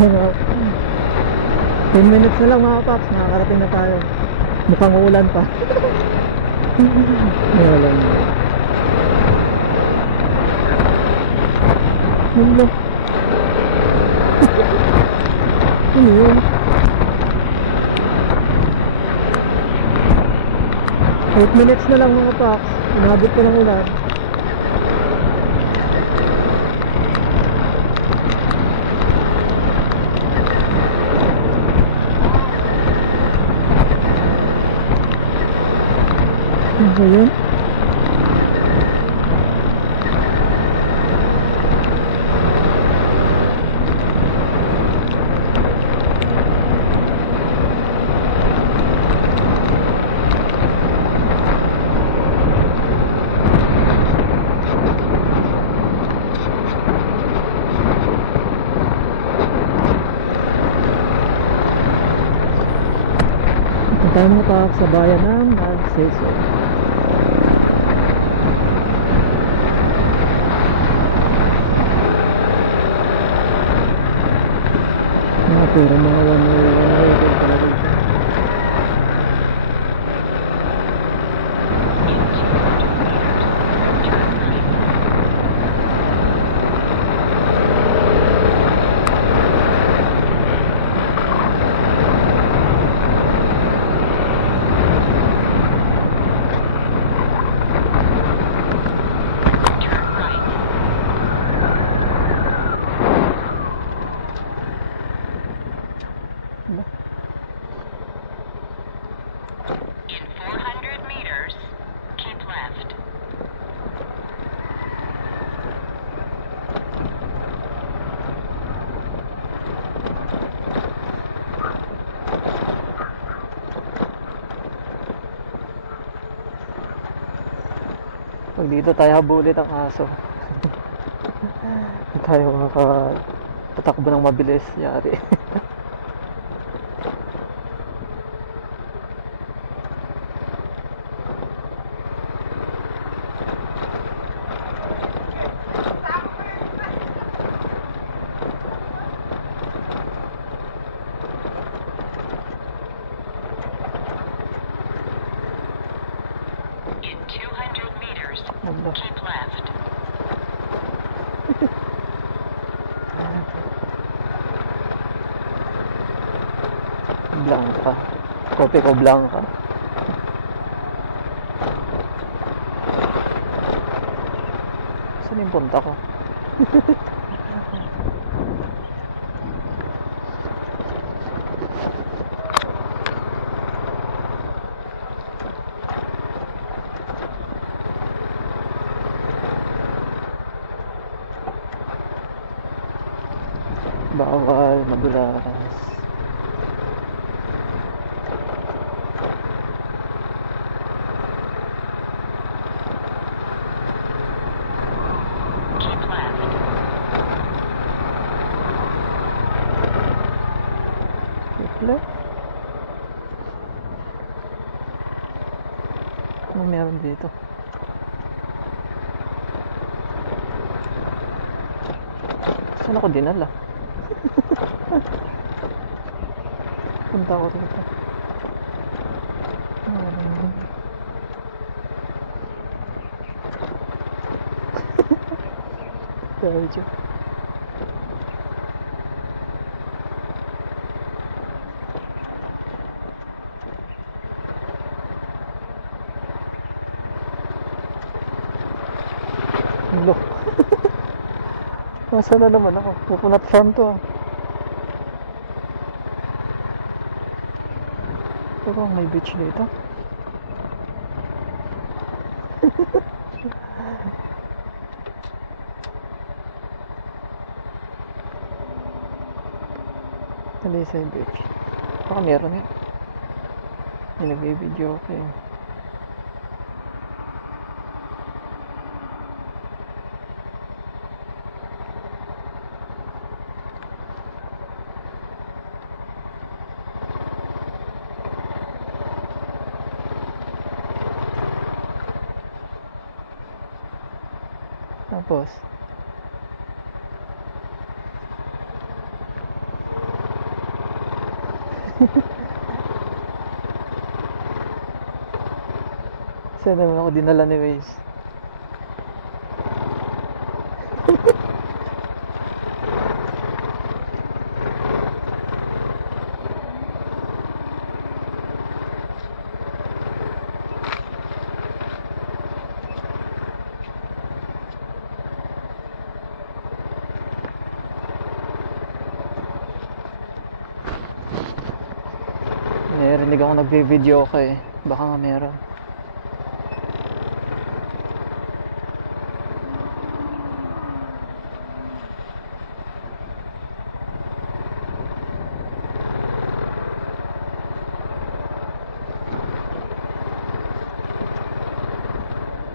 10 minutes na lang mga paps, nakakarating na tayo. Mukhang uulan pa. Ayan. Hello. Ano yun? 8 minutes na lang mga paps, inabot ko ng ulan. Ano ba yun? Punta mo pa sa bayan ng Magseso. Puro mga one-way talaga. In 400 meters, keep left. Pag dito tayo habulit ang aso. Hindi tayo makakatakbo ng mabilis, yari. In 200 meters, Ano? keep left. Blanca. Kopi ko Blanca. Saan yung punta ko? Bawal, madulas. Keep left. Sifle? Ano meron dito? Saan ako dinala? Punta ko rito. Medyo. Look. Nasa na naman ako? Coconut farm to ah. Ito ba may beach dito? Talisay Beach. Baka meron yun. May nagbibideo ako eh. Tapos Saan naman ako dinala ni Waze? Narinig ako nagbe-video ka eh. Baka nga meron.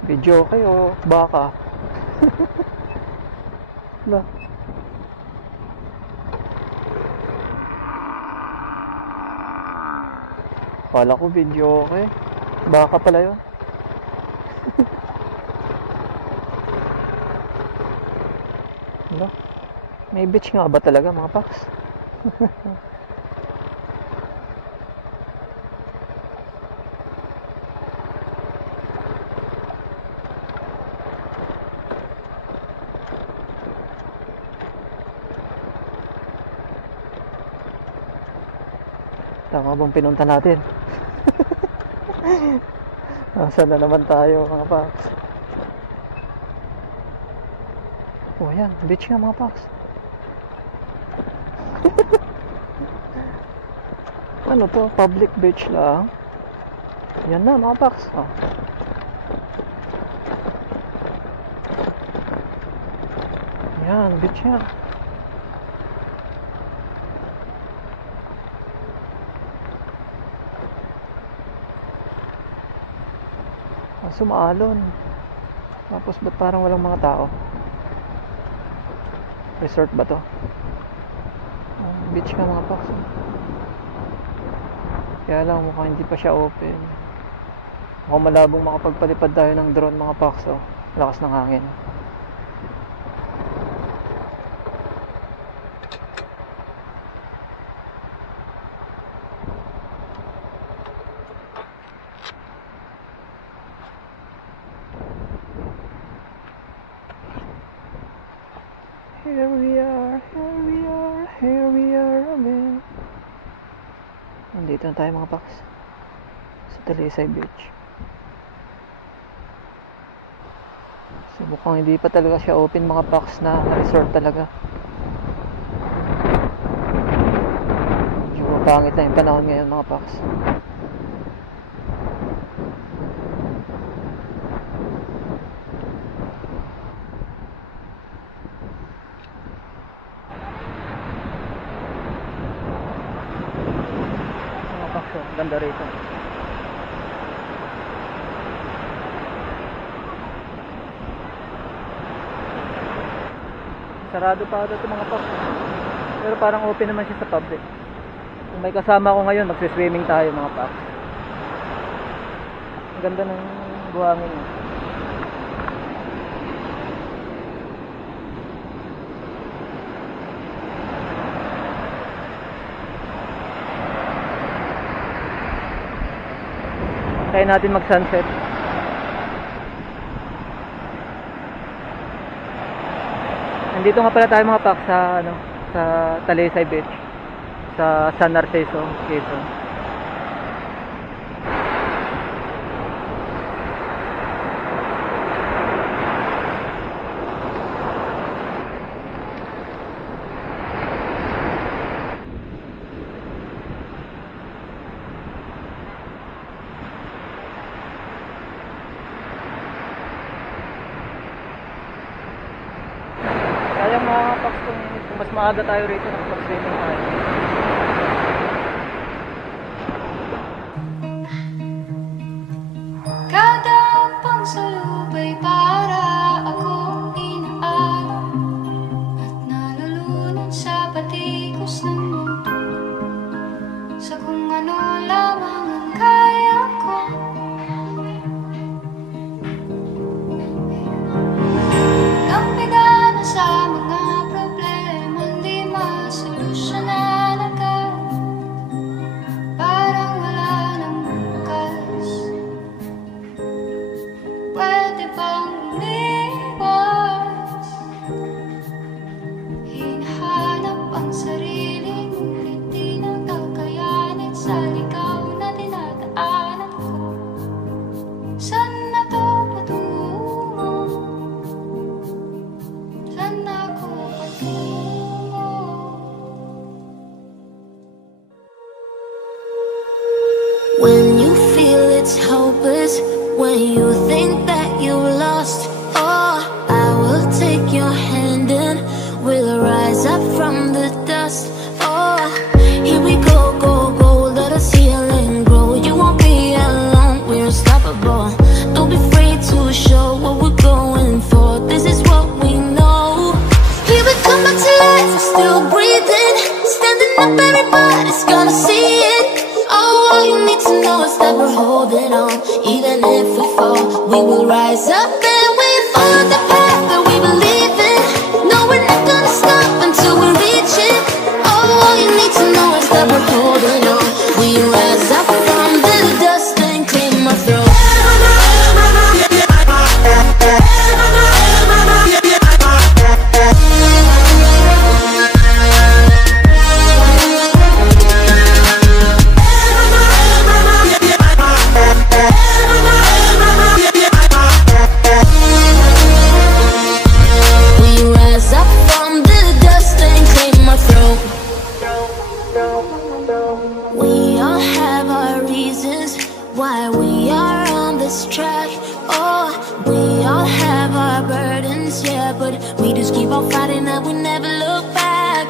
Video kayo, baka. Wala. Kala ko video okay. Baka pala yun. Wala. May beach nga ba talaga mga paks? Tama bang pinunta natin? Saan na naman tayo mga paks? Oh yan, beach nga mga paks. Ano to? Public beach lang. Yan na mga paks. Oh. Yan, beach yan. Sumaalon. Tapos ba't parang walang mga tao? Resort ba to? Beach ka mga paks. Kaya lang mukhang hindi pa siya open. Mukhang malabong makapagpalipad tayo ng drone mga paks. Oh. Lakas ng hangin. Here we are, here we are, here we are again. Nandito na tayo mga paks. Sa Talisay Beach. So mukhang hindi pa talaga siya open mga paks na resort talaga. Medyo pangit na yung panahon ngayon mga paks. Ganda rito. Sarado pa ito mga paks. Pero parang open naman siya sa public. Kung may kasama ko ngayon, magsiswimming tayo mga paks. Ang ganda ng buhangin. Kaya natin mag-sunset. Nandito nga pala tayo mga paks sa sa Talisay Beach, sa San Narciso, Quezon. Kaya mga paks kung mas maaga tayo rito nakapag-swimming tayo. Kada pagsalubay para akong inaalam at nalulunod sa patikos ng mundo, sa kung ano lamang ang kaya ko. Kampigan sa mga problema di masolusyonan agad. When you feel it's hopeless, when you think that you lost, oh, I will take your hand and we'll rise up from the dust. Oh, here we go, go, go, let us heal and grow. You won't be alone, we're unstoppable. Don't be afraid to show what we're going for. This is what we know. Here we come back to life, we're still breathing. Standing up, everybody's gonna see it. Oh, all you need to know is that we're holding on. Even if we fall, we will rise up and we follow the path that we believe in. No, we're not gonna stop until we reach it. Oh, all you need to know is that we're holding on. We rise up from the dust and clean my throat. We all have our reasons why we are on this track. Oh, we all have our burdens, yeah, but we just keep on fighting and we never look back.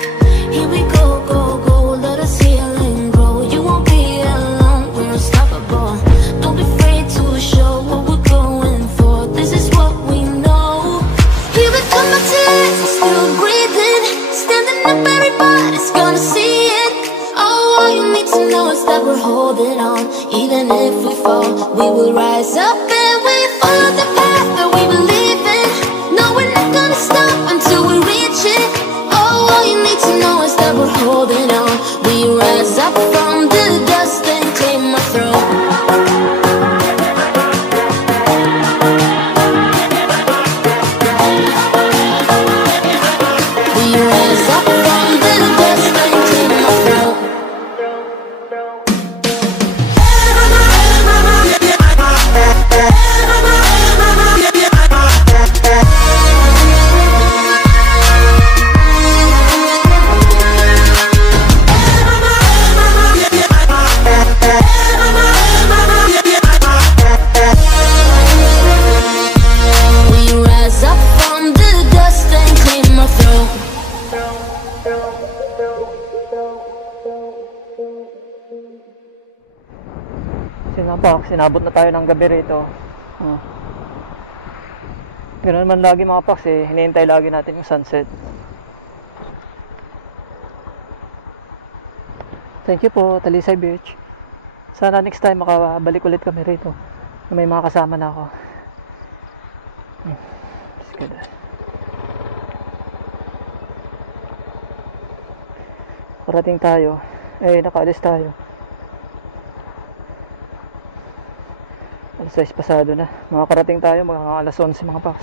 Here we go, go, go, let us heal and grow. You won't be alone, we're unstoppable. Don't be afraid to show what we're going for. This is what we know. Here we come back to life, we're still breathing. Standing up, everybody's gonna see it. Oh, all you need to know is that we're holding on. Even if we fall, we will rise up and we follow the path that we believe in. No, we're not gonna stop until we reach it. Oh, all you need to know is that we're holding on. We rise up from the dust and clear my throat. We rise up from the dust and clear my throat. Sinabot na tayo ng gabi rito. Pero naman lagi mga Pax, hinihintay lagi natin yung sunset. Thank you po, Talisay Beach. Sana next time makabalik ulit kami rito na may mga kasama na ako. Just good. Parating tayo, nakaalis tayo. Alas 6 pasado na. Makakarating tayo mga alas 11 mga Pax.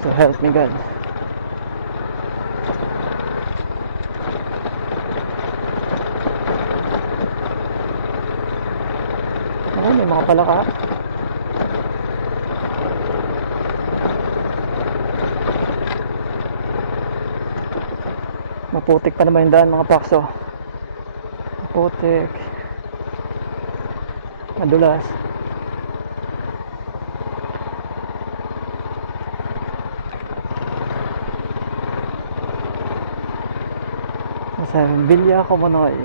So help me God. Ay, may mga palaka. Maputik pa naman yung daan mga Pax. Maputik. Madulas. Nasa Villa Comonoy.